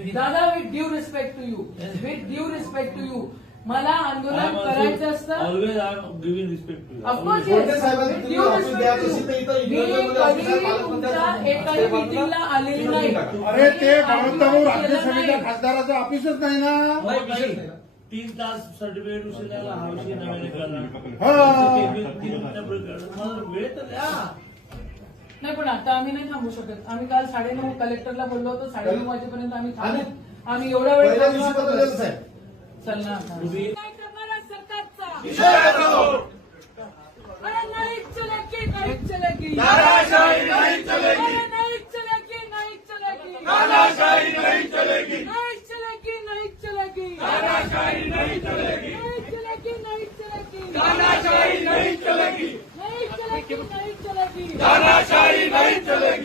You with due respect to you मला आंदोलन करायचं असतं. Always I am giving respect to of course तर इथं मी कधी तुमच्या एकाही मिटिंगला आलेली नाही. अरे ते भाऊ राज्य सभेच्या खासदाराचं ऑफिसच नाही ना? तीन तास सर्टिफिकेट उशीर द्यायला हा विषय नव्याने करणार हा. तीन- वेळ तर द्या. नाही पण आता आम्ही नाही थांबू शकत. आम्ही काल साडेनऊ कलेक्टरला बोललो होतो साडेनऊ वाजेपर्यंत आम्ही थांबू. आम्ही एवढा वेळ चल ना चलेगी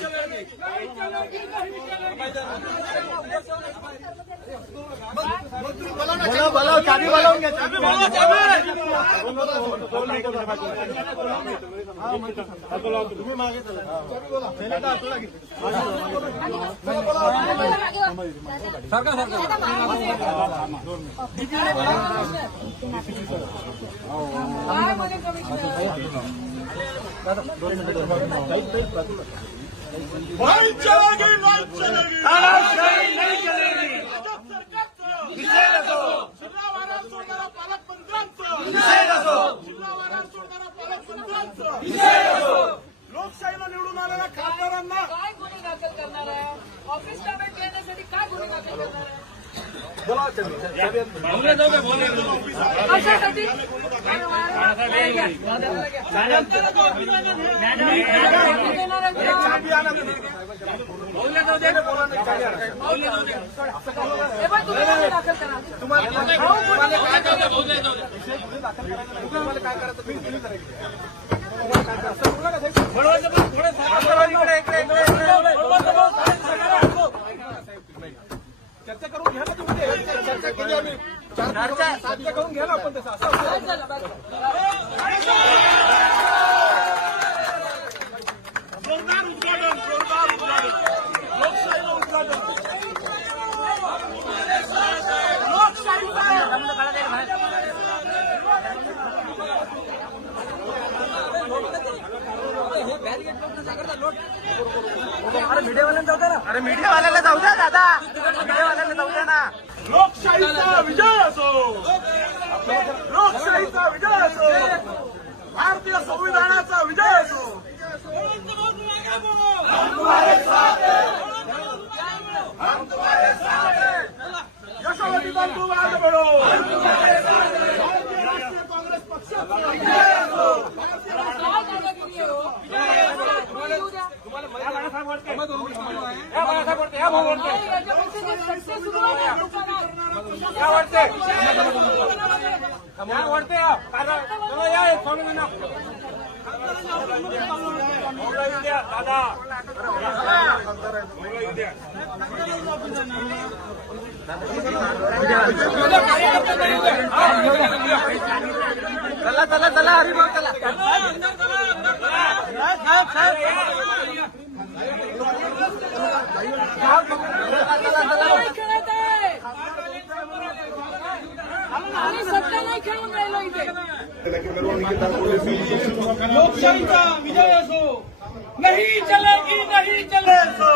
चलेगी Don't interfere. Don't interfere. निषेध असो तानाशाही नहीं चलेगी काय म्हणे कमिशनर नहीं चलेगी नहीं चलेगी तानाशाही नहीं चलेगी खासदारांना काय गुन्हे दाखल करणार आहे? ऑफिस ताब्यात घेण्यासाठी काय गुन्हे दाखल करणार आहे? कशासाठी? हे पण तुम्ही गुन्हे दाखल करा चर्चा करून घ्या ना तुम्ही ते. चर्चा केली आम्ही चार साध्य करून घ्या ना आपण तसं असं काय झालं बघ. जोरदार अरे मीडियावाल्याला जाऊ द्या उद्घाटन अरे मीडियावाल्याला जाऊ द्या दादा मीडियावाल्याला जाऊ द्या ना लोकशाहीचा विजय असो लोकशाहीचा विजय असो भारतीय संविधानाचा विजय असो यशोमती बापू आगे बढ़ो राष्ट्रीय काँग्रेस पक्ष विजय असो काय दादागिरी आहे हो? येऊ द्या. नाही, वाटते जे सत्य या आहे ना दुकानात. चला चला चला हरिभाऊ चला लोकशाहीचा विजय असो नाही चलेगी नाही चले असो.